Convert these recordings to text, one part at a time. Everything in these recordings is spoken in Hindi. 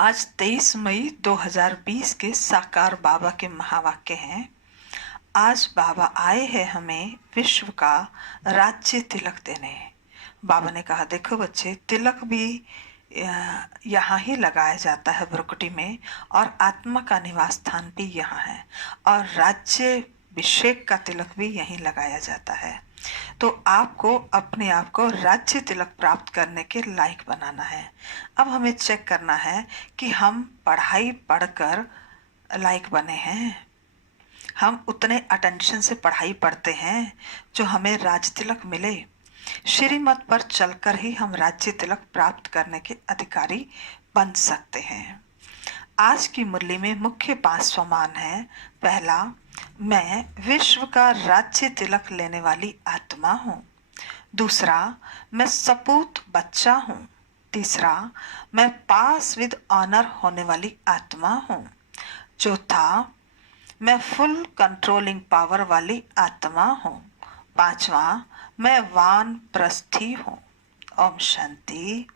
आज 23 मई 2020 के साकार बाबा के महावाक्य हैं। आज बाबा आए हैं हमें विश्व का राज्य तिलक देने। बाबा ने कहा, देखो बच्चे, तिलक भी यहाँ ही लगाया जाता है भ्रुकुटी में, और आत्मा का निवास स्थान भी यहाँ है, और राज्य अभिषेक का तिलक भी यहीं लगाया जाता है। तो आपको अपने आप को राज्य तिलक प्राप्त करने के लायक बनाना है। अब हमें चेक करना है कि हम पढ़ाई पढ़कर लायक बने हैं। हम उतने अटेंशन से पढ़ाई पढ़ते हैं जो हमें राज्य तिलक मिले। श्रीमत पर चलकर ही हम राज्य तिलक प्राप्त करने के अधिकारी बन सकते हैं। आज की मुरली में मुख्य 5 सम्मान है। पहला, मैं विश्व का राज्य तिलक लेने वाली आत्मा हूँ। दूसरा, मैं सपूत बच्चा हूँ। तीसरा, मैं पास विद ऑनर होने वाली आत्मा हूँ। चौथा, मैं फुल कंट्रोलिंग पावर वाली आत्मा हूँ। पांचवा, मैं वानप्रस्थी हूँ। ओम शांति।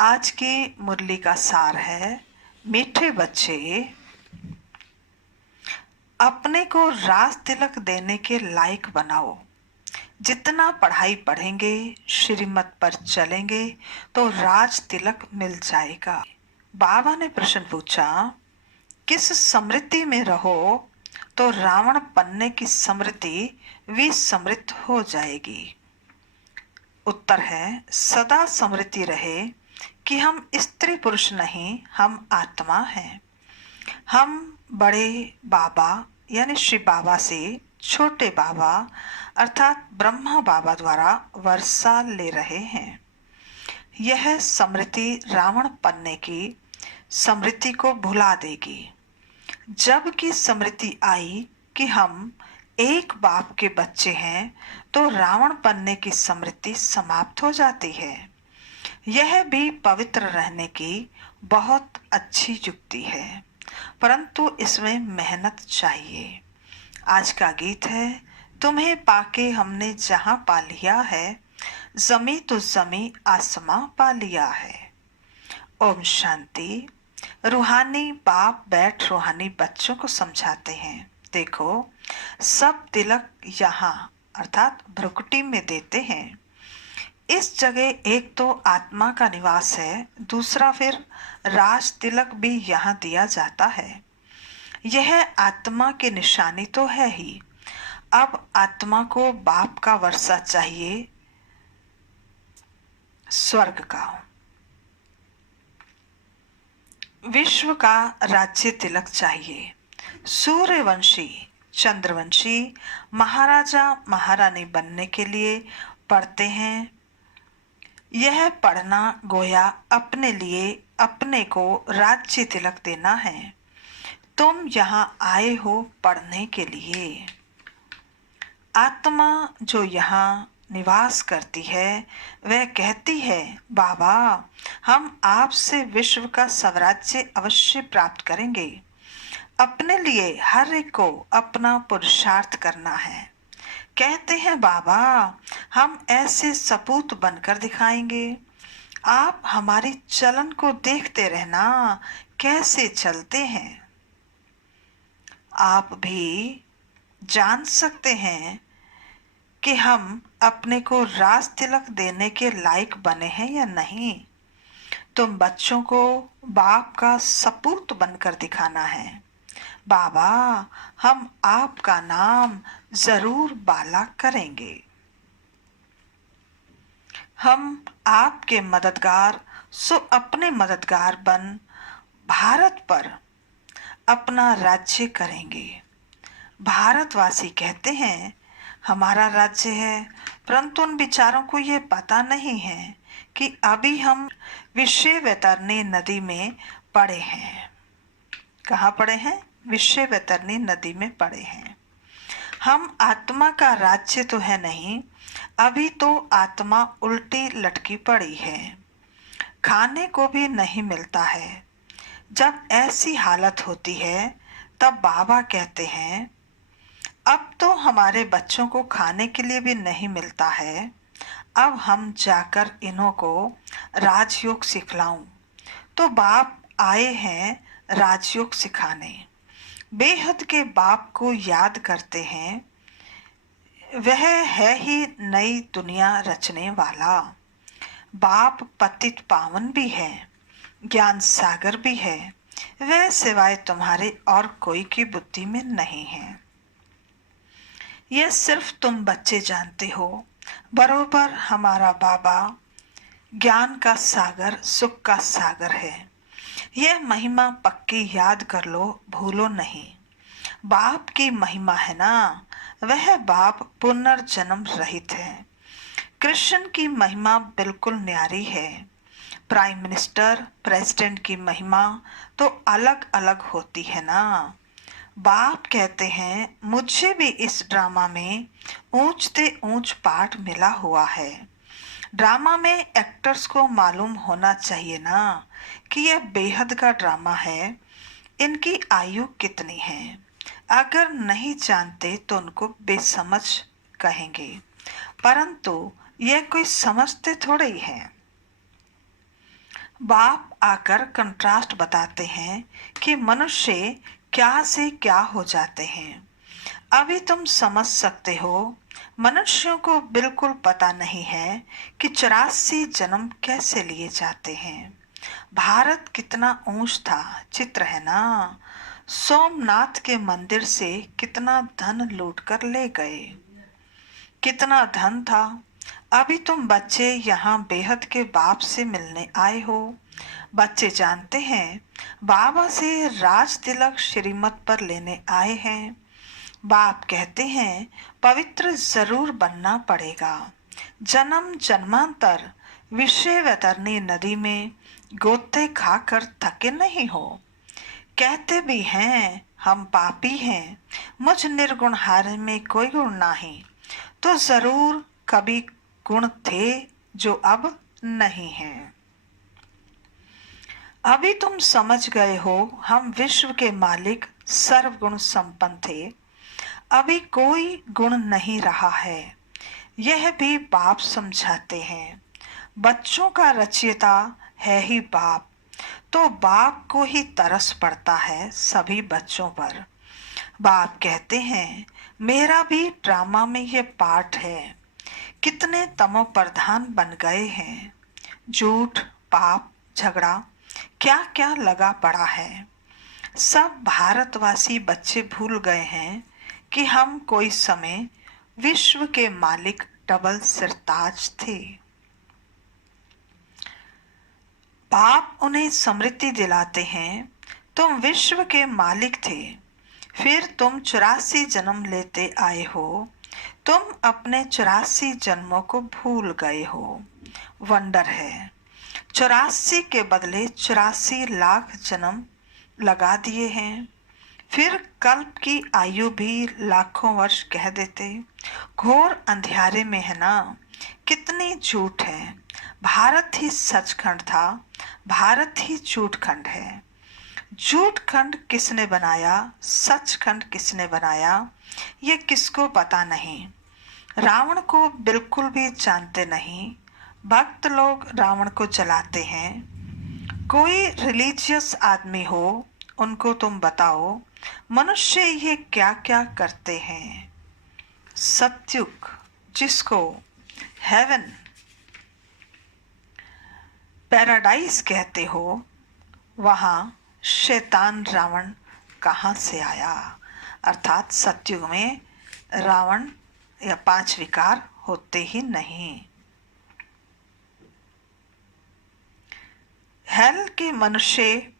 आज की मुरली का सार है, मीठे बच्चे, अपने को राज तिलक देने के लायक बनाओ। जितना पढ़ाई पढ़ेंगे, श्रीमत पर चलेंगे, तो राज तिलक मिल जाएगा। बाबा ने प्रश्न पूछा, किस समृद्धि में रहो तो रावण बनने की समृद्धि विसमृद्ध हो जाएगी? उत्तर है, सदा समृद्धि रहे कि हम स्त्री पुरुष नहीं, हम आत्मा हैं। हम बड़े बाबा यानी श्री बाबा से छोटे बाबा अर्थात ब्रह्मा बाबा द्वारा वर्षा ले रहे हैं। यह समृद्धि रावण बनने की समृद्धि को भुला देगी। जबकि समृद्धि आई कि हम एक बाप के बच्चे हैं, तो रावण बनने की समृद्धि समाप्त हो जाती है। यह भी पवित्र रहने की बहुत अच्छी युक्ति है, परंतु इसमें मेहनत चाहिए। आज का गीत है, तुम्हें पाके हमने जहां पा लिया है, जमी तो जमी आसमां पा लिया है। ओम शांति। रूहानी बाप बैठ रूहानी बच्चों को समझाते हैं, देखो, सब तिलक यहाँ अर्थात भ्रुकुटी में देते हैं। इस जगह एक तो आत्मा का निवास है, दूसरा फिर राज तिलक भी यहाँ दिया जाता है। यह आत्मा की निशानी तो है ही। अब आत्मा को बाप का वर्षा चाहिए, स्वर्ग का। विश्व का राज्य तिलक चाहिए। सूर्यवंशी, चंद्रवंशी महाराजा महारानी बनने के लिए पढ़ते हैं। यह पढ़ना गोया अपने लिए अपने को राज्य तिलक देना है। तुम यहाँ आए हो पढ़ने के लिए। आत्मा जो यहाँ निवास करती है, वह कहती है, बाबा, हम आपसे विश्व का स्वराज्य अवश्य प्राप्त करेंगे। अपने लिए हर एक को अपना पुरुषार्थ करना है। कहते हैं, बाबा, हम ऐसे सपूत बनकर दिखाएंगे। आप हमारी चलन को देखते रहना, कैसे चलते हैं। आप भी जान सकते हैं कि हम अपने को राज तिलक देने के लायक बने हैं या नहीं। तुम बच्चों को बाप का सपूत बनकर दिखाना है। बाबा, हम आपका नाम जरूर बाला करेंगे। हम आपके मददगार सो अपने मददगार बन भारत पर अपना राज्य करेंगे। भारतवासी कहते हैं, हमारा राज्य है, परंतु उन बिचारों को ये पता नहीं है कि अभी हम विषय वैतरणी नदी में पड़े हैं। कहाँ पड़े हैं? विषय वैतरणी नदी में पड़े हैं। हम आत्मा का राज्य तो है नहीं, अभी तो आत्मा उल्टी लटकी पड़ी है, खाने को भी नहीं मिलता है। जब ऐसी हालत होती है, तब बाबा कहते हैं, अब तो हमारे बच्चों को खाने के लिए भी नहीं मिलता है, अब हम जाकर इन्हों को राजयोग सिखलाऊं। तो बाप आए हैं राजयोग सिखाने। बेहद के बाप को याद करते हैं, वह है ही नई दुनिया रचने वाला। बाप पतित पावन भी है, ज्ञान सागर भी है, वह सिवाय तुम्हारे और कोई की बुद्धि में नहीं है। यह सिर्फ तुम बच्चे जानते हो। बरोबर हमारा बाबा ज्ञान का सागर, सुख का सागर है। यह महिमा पक्की याद कर लो, भूलो नहीं। बाप की महिमा है ना, वह बाप पुनर्जन्म रहित है। कृष्ण की महिमा बिल्कुल न्यारी है। प्राइम मिनिस्टर, प्रेसिडेंट की महिमा तो अलग अलग होती है ना। बाप कहते हैं, मुझे भी इस ड्रामा में ऊंचते ऊंच पार्ट मिला हुआ है। ड्रामा में एक्टर्स को मालूम होना चाहिए ना कि यह बेहद का ड्रामा है। इनकी आयु कितनी है? अगर नहीं जानते तो उनको बेसमझ कहेंगे, परंतु यह कोई समझते थोड़े ही है। बाप आकर कंट्रास्ट बताते हैं कि मनुष्य क्या से क्या हो जाते हैं। अभी तुम समझ सकते हो। मनुष्यों को बिल्कुल पता नहीं है कि 84 जन्म कैसे लिए जाते हैं। भारत कितना ऊंच था, चित्र है ना। सोमनाथ के मंदिर से कितना धन लूट कर ले गए। कितना धन था। अभी तुम बच्चे यहाँ बेहद के बाप से मिलने आए हो। बच्चे जानते हैं बाबा से राज तिलक श्रीमत पर लेने आए हैं। बाप कहते हैं पवित्र जरूर बनना पड़ेगा। जन्म जन्मांतर विषय वैतरणी नदी में गोते खाकर थके नहीं हो। कहते भी हैं हम पापी हैं, मुझ निर्गुण हारे में कोई गुण नहीं। तो जरूर कभी गुण थे जो अब नहीं हैं। अभी तुम समझ गए हो हम विश्व के मालिक सर्वगुण संपन्न थे। अभी कोई गुण नहीं रहा है, यह भी बाप समझाते हैं। बच्चों का रचयिता है ही बाप, तो बाप को ही तरस पड़ता है सभी बच्चों पर। बाप कहते हैं मेरा भी ड्रामा में ये पार्ट है। कितने तमो प्रधान बन गए हैं। झूठ, पाप, झगड़ा क्या क्या लगा पड़ा है। सब भारतवासी बच्चे भूल गए हैं कि हम कोई समय विश्व के मालिक डबल सिरताज थे। बाप उन्हें स्मृति दिलाते हैं तुम विश्व के मालिक थे, फिर तुम 84 जन्म लेते आए हो। तुम अपने 84 जन्मों को भूल गए हो। वंडर है, 84 के बदले 84 लाख जन्म लगा दिए हैं। फिर कल्प की आयु भी लाखों वर्ष कह देते। घोर अंधियारे में है ना। कितनी झूठ है। भारत ही सचखंड था, भारत ही झूठखंड है। झूठखंड किसने बनाया, सचखंड किसने बनाया, ये किसको पता नहीं। रावण को बिल्कुल भी जानते नहीं। भक्त लोग रावण को जलाते हैं। कोई रिलीजियस आदमी हो, उनको तुम बताओ मनुष्य ये क्या क्या करते हैं। सत्युग, जिसको हेवन पैराडाइज कहते हो, वहां शैतान रावण कहाँ से आया। अर्थात सत्युग में रावण या 5 विकार होते ही नहीं। हेल के मनुष्य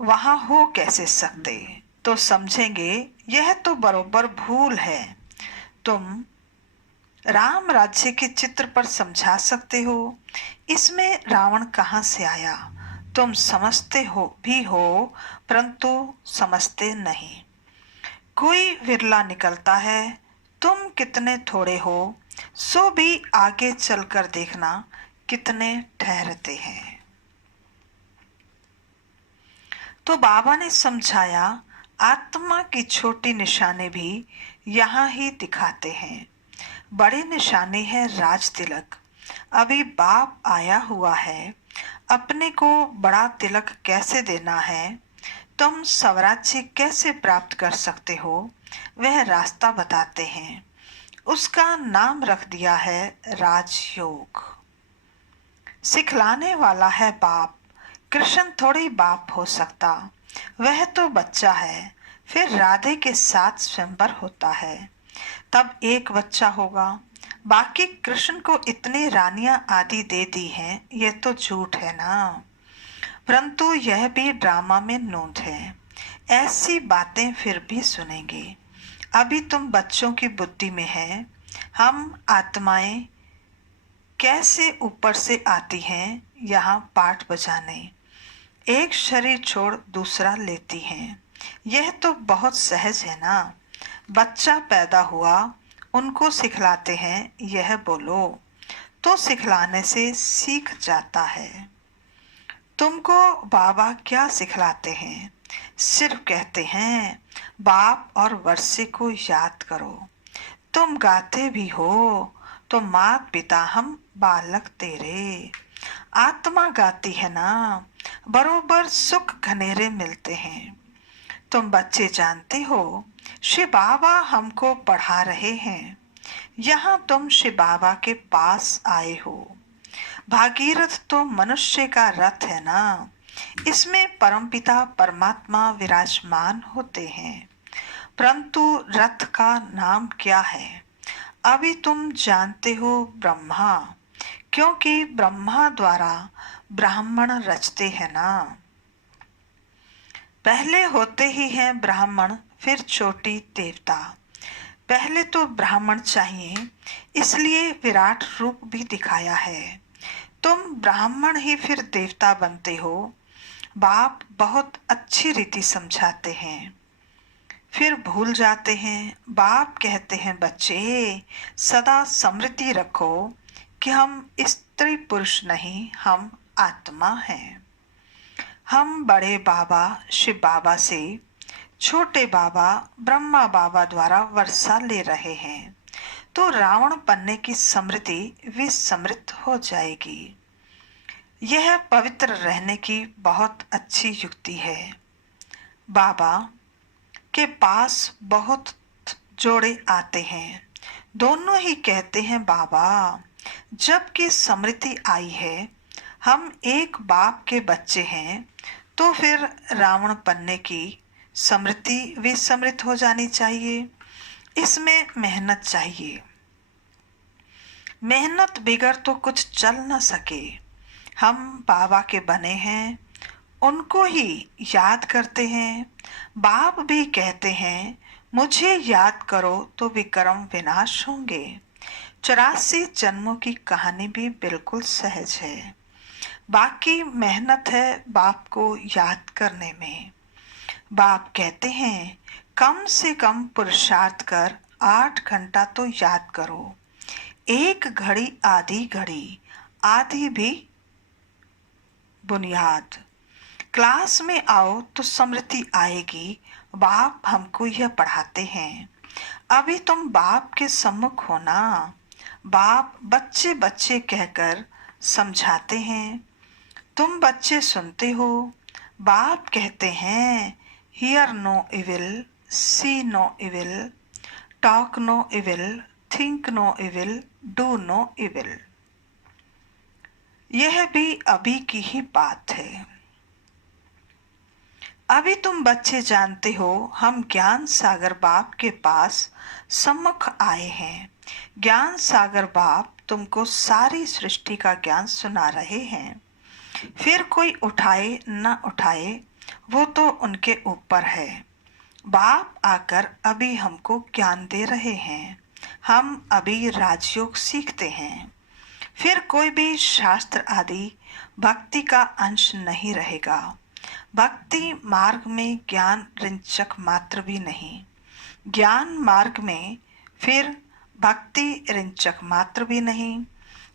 वहां हो कैसे सकते, तो समझेंगे यह तो बरोबर भूल है। तुम राम राज्य के चित्र पर समझा सकते हो, इसमें रावण कहाँ से आया। तुम समझते हो भी हो, परंतु समझते नहीं। कोई विरला निकलता है। तुम कितने थोड़े हो, सो भी आगे चलकर देखना कितने ठहरते हैं। तो बाबा ने समझाया आत्मा की छोटी निशानी भी यहाँ ही दिखाते हैं। बड़े निशानी है राज तिलक। अभी बाप आया हुआ है, अपने को बड़ा तिलक कैसे देना है, तुम स्वराज्य कैसे प्राप्त कर सकते हो, वह रास्ता बताते हैं। उसका नाम रख दिया है राजयोग। सिखलाने वाला है बाप। कृष्ण थोड़ी बाप हो सकता, वह तो बच्चा है। फिर राधे के साथ स्वयंवर होता है, तब एक बच्चा होगा। बाकी कृष्ण को इतनी रानियां आदि दे दी हैं, यह तो झूठ है ना। परंतु यह भी ड्रामा में नोट है। ऐसी बातें फिर भी सुनेंगे। अभी तुम बच्चों की बुद्धि में है। हम आत्माएं कैसे ऊपर से आती हैं यहाँ पाठ बजाने, एक शरीर छोड़ दूसरा लेती हैं। यह तो बहुत सहज है ना। बच्चा पैदा हुआ, उनको सिखलाते हैं यह बोलो, तो सिखलाने से सीख जाता है। तुमको बाबा क्या सिखलाते हैं? सिर्फ कहते हैं बाप और वर्षे को याद करो। तुम गाते भी हो तो मात पिता हम बालक तेरे। आत्मा गाती है ना, बरोबर सुख घनेरे मिलते हैं। तुम बच्चे जानते हो शिव बाबा हमको पढ़ा रहे हैं। यहाँ तुम शिव बाबा के पास आए हो। भागीरथ तो मनुष्य का रथ है ना, इसमें परमपिता परमात्मा विराजमान होते हैं। परंतु रथ का नाम क्या है? अभी तुम जानते हो ब्रह्मा, क्योंकि ब्रह्मा द्वारा ब्राह्मण रचते हैं ना। पहले होते ही हैं ब्राह्मण, फिर चोटी देवता। पहले तो ब्राह्मण चाहिए, इसलिए विराट रूप भी दिखाया है। तुम ब्राह्मण ही फिर देवता बनते हो। बाप बहुत अच्छी रीति समझाते हैं, फिर भूल जाते हैं। बाप कहते हैं बच्चे सदा स्मृति रखो कि हम स्त्री पुरुष नहीं, हम आत्मा हैं। हम बड़े बाबा शिव बाबा से छोटे बाबा ब्रह्मा बाबा द्वारा वर्षा ले रहे हैं, तो रावण बनने की स्मृति विस्मृत हो जाएगी। यह पवित्र रहने की बहुत अच्छी युक्ति है। बाबा के पास बहुत जोड़े आते हैं, दोनों ही कहते हैं बाबा। जबकि स्मृति आई है हम एक बाप के बच्चे हैं, तो फिर रावण बनने की स्मृति विस्मृत हो जानी चाहिए। इसमें मेहनत चाहिए, मेहनत बिगर तो कुछ चल न सके। हम बाबा के बने हैं, उनको ही याद करते हैं। बाप भी कहते हैं मुझे याद करो तो विक्रम विनाश होंगे। 84 जन्मों की कहानी भी बिल्कुल सहज है। बाकी मेहनत है बाप को याद करने में। बाप कहते हैं कम से कम पुरुषार्थ कर 8 घंटा तो याद करो। एक घड़ी आधी घड़ी, आधी भी बुनियाद। क्लास में आओ तो स्मृति आएगी। बाप हमको यह पढ़ाते हैं। अभी तुम बाप के सम्मुख हो ना। बाप बच्चे बच्चे कहकर समझाते हैं, तुम बच्चे सुनते हो। बाप कहते हैं hear no evil, see no evil, talk no evil, think no evil, do no evil. यह भी अभी की ही बात है। अभी तुम बच्चे जानते हो हम ज्ञान सागर बाप के पास सम्मुख आए हैं। ज्ञान सागर बाप तुमको सारी सृष्टि का ज्ञान सुना रहे हैं। फिर कोई उठाए न उठाए वो तो उनके ऊपर है। बाप आकर अभी हमको ज्ञान दे रहे हैं। हम अभी राजयोग सीखते हैं। फिर कोई भी शास्त्र आदि भक्ति का अंश नहीं रहेगा। भक्ति मार्ग में ज्ञान रिंचक मात्र भी नहीं। ज्ञान मार्ग में फिर भक्ति रिंचक मात्र भी नहीं।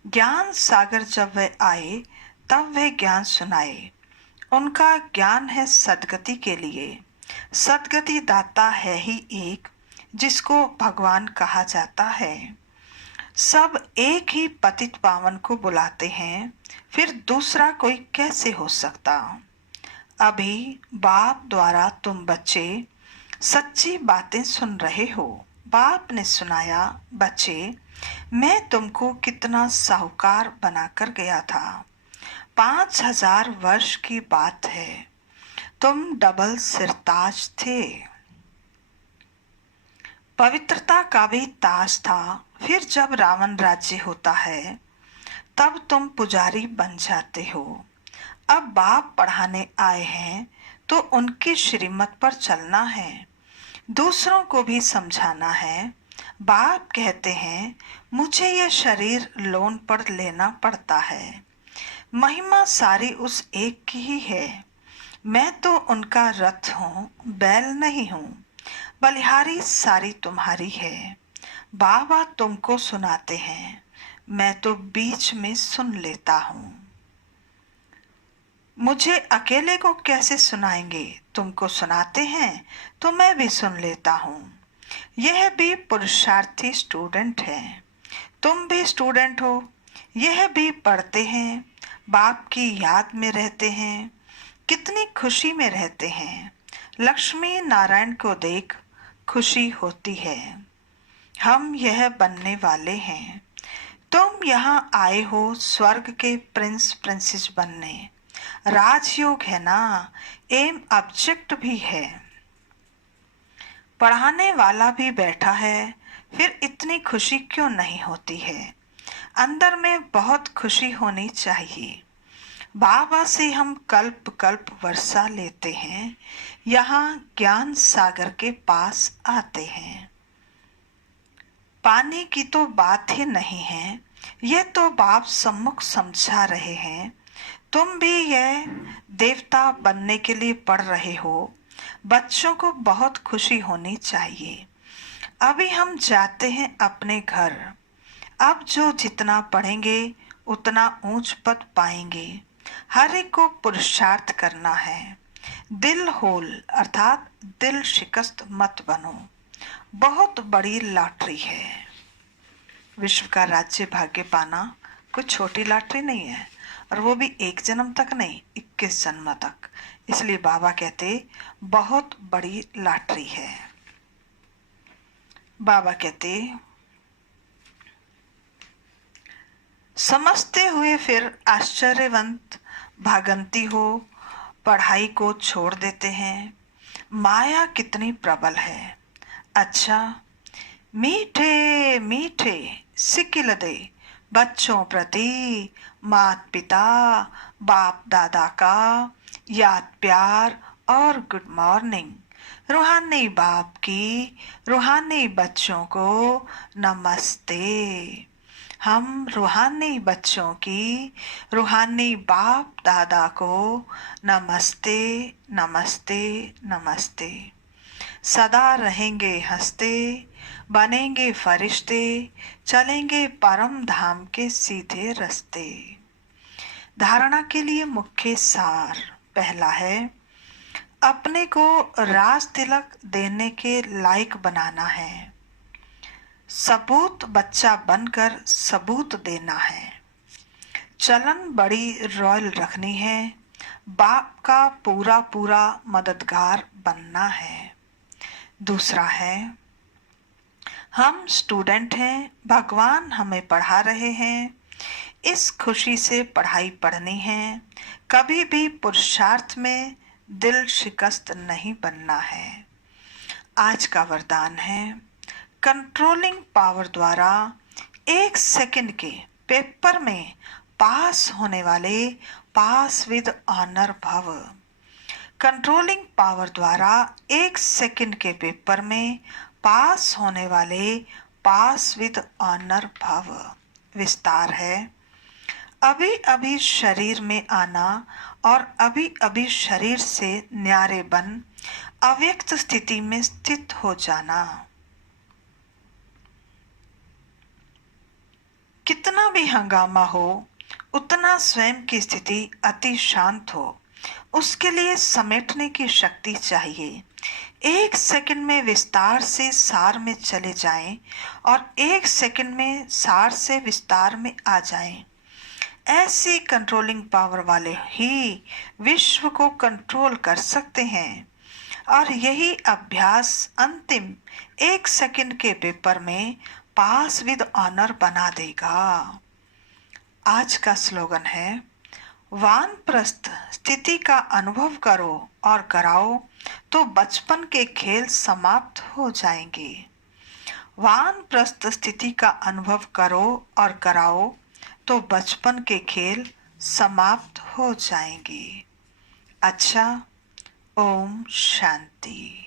ज्ञान सागर जब वह आए तब वह ज्ञान सुनाए। उनका ज्ञान है सदगति के लिए। सदगति दाता है ही एक, जिसको भगवान कहा जाता है। सब एक ही पतित पावन को बुलाते हैं, फिर दूसरा कोई कैसे हो सकता। अभी बाप द्वारा तुम बच्चे सच्ची बातें सुन रहे हो। बाप ने सुनाया, बच्चे मैं तुमको कितना साहूकार बनाकर गया था। 5000 वर्ष की बात है, तुम डबल सिरताज थे। पवित्रता का भी ताज था। फिर जब रावण राज्य होता है तब तुम पुजारी बन जाते हो। अब बाप पढ़ाने आए हैं तो उनकी श्रीमत पर चलना है, दूसरों को भी समझाना है। बाप कहते हैं मुझे यह शरीर लोन पर लेना पड़ता है। महिमा सारी उस एक की ही है। मैं तो उनका रथ हूँ, बैल नहीं हूँ। बलिहारी सारी तुम्हारी है। बाबा तुमको सुनाते हैं, मैं तो बीच में सुन लेता हूँ। मुझे अकेले को कैसे सुनाएंगे? तुमको सुनाते हैं तो मैं भी सुन लेता हूँ। यह भी पुरुषार्थी स्टूडेंट है, तुम भी स्टूडेंट हो। यह भी पढ़ते हैं, बाप की याद में रहते हैं, कितनी खुशी में रहते हैं। लक्ष्मी नारायण को देख खुशी होती है। हम यह बनने वाले हैं। तुम यहाँ आए हो स्वर्ग के प्रिंस प्रिंसेस बनने। राजयोग है ना, एम ऑब्जेक्ट भी है। पढ़ाने वाला भी बैठा है, फिर इतनी खुशी क्यों नहीं होती है? अंदर में बहुत खुशी होनी चाहिए। बाबा से हम कल्प कल्प वर्षा लेते हैं, यहाँ ज्ञान सागर के पास आते हैं। पानी की तो बात ही नहीं है, ये तो बाप सम्मुख समझा रहे हैं। तुम भी यह देवता बनने के लिए पढ़ रहे हो। बच्चों को बहुत खुशी होनी चाहिए। अभी हम जाते हैं अपने घर। अब जो जितना पढ़ेंगे उतना ऊंच पद पाएंगे। हर एक को पुरुषार्थ करना है। दिल होल अर्थात दिल शिकस्त मत बनो। बहुत बड़ी लॉटरी है। विश्व का राज्य भाग्य पाना कोई छोटी लॉटरी नहीं है, और वो भी एक जन्म तक नहीं, 21 जन्म तक। इसलिए बाबा कहते बहुत बड़ी लॉटरी है। बाबा कहते समझते हुए फिर आश्चर्यवंत भागंती हो पढ़ाई को छोड़ देते हैं। माया कितनी प्रबल है। अच्छा, मीठे मीठे सिकिल दे बच्चों प्रति मात पिता बाप दादा का याद प्यार और गुड मॉर्निंग। रूहानी बाप की रूहानी बच्चों को नमस्ते। हम रूहानी बच्चों की रूहानी बाप दादा को नमस्ते नमस्ते नमस्ते। सदा रहेंगे हंसते, बनेंगे फरिश्ते, चलेंगे परम धाम के सीधे रास्ते। धारणा के लिए मुख्य सार पहला है, अपने को राज तिलक देने के लायक बनाना है। सबूत बच्चा बनकर सबूत देना है। चलन बड़ी रॉयल रखनी है। बाप का पूरा पूरा मददगार बनना है। दूसरा है, हम स्टूडेंट हैं, भगवान हमें पढ़ा रहे हैं, इस खुशी से पढ़ाई पढ़नी है। कभी भी पुरुषार्थ में दिल शिकस्त नहीं बनना है। आज का वरदान है, कंट्रोलिंग पावर द्वारा 1 सेकंड के पेपर में पास होने वाले पास विद ऑनर भव। कंट्रोलिंग पावर द्वारा 1 सेकंड के पेपर में पास होने वाले पास विद ऑनर भव। विस्तार है, अभी अभी शरीर में आना और अभी अभी शरीर से न्यारे बन अव्यक्त स्थिति में स्थित हो जाना। कितना भी हंगामा हो, उतना स्वयं की स्थिति अति शांत हो। उसके लिए समेटने की शक्ति चाहिए। 1 सेकंड में विस्तार से सार में चले जाएं और 1 सेकंड में सार से विस्तार में आ जाएं। ऐसी कंट्रोलिंग पावर वाले ही विश्व को कंट्रोल कर सकते हैं और यही अभ्यास अंतिम 1 सेकंड के पेपर में पास विद ऑनर बना देगा। आज का स्लोगन है, वानप्रस्थ स्थिति का अनुभव करो और कराओ तो बचपन के खेल समाप्त हो जाएंगे। वानप्रस्थ स्थिति का अनुभव करो और कराओ तो बचपन के खेल समाप्त हो जाएंगे। अच्छा, ओम शांति।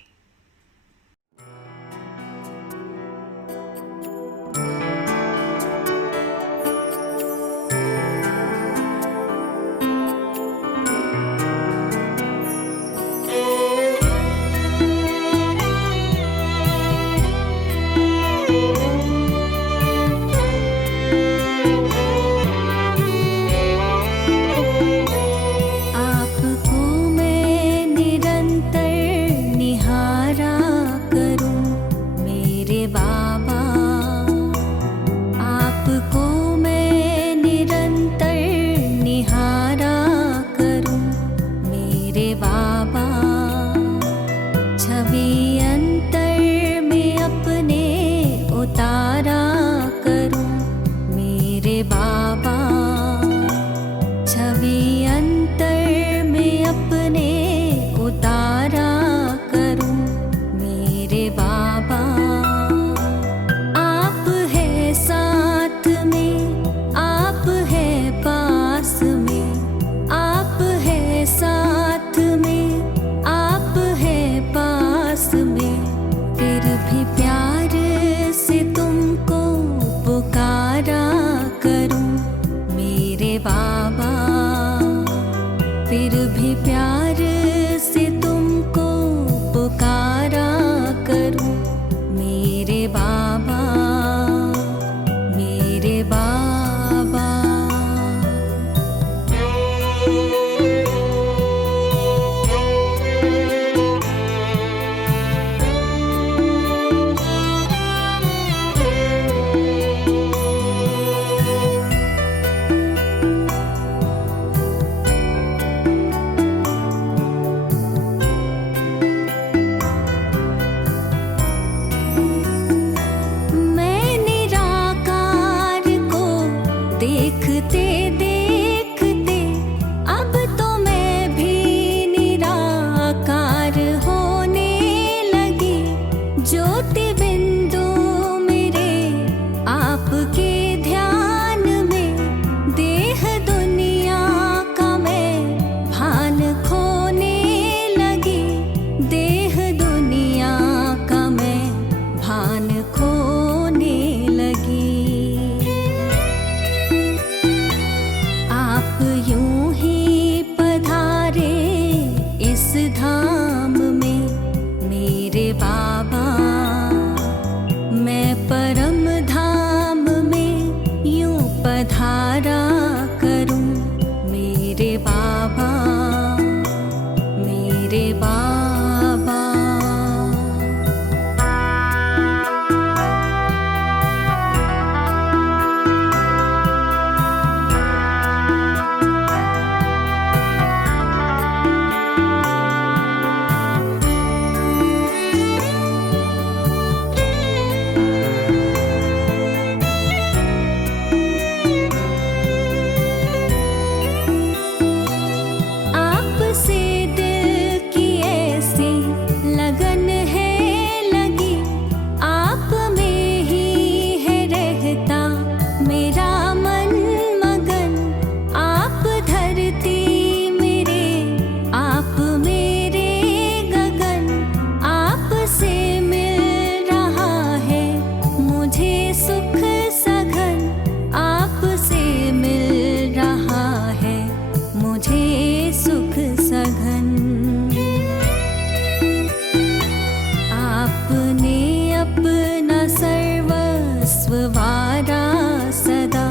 वारा सदा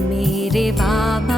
मेरे बाबा।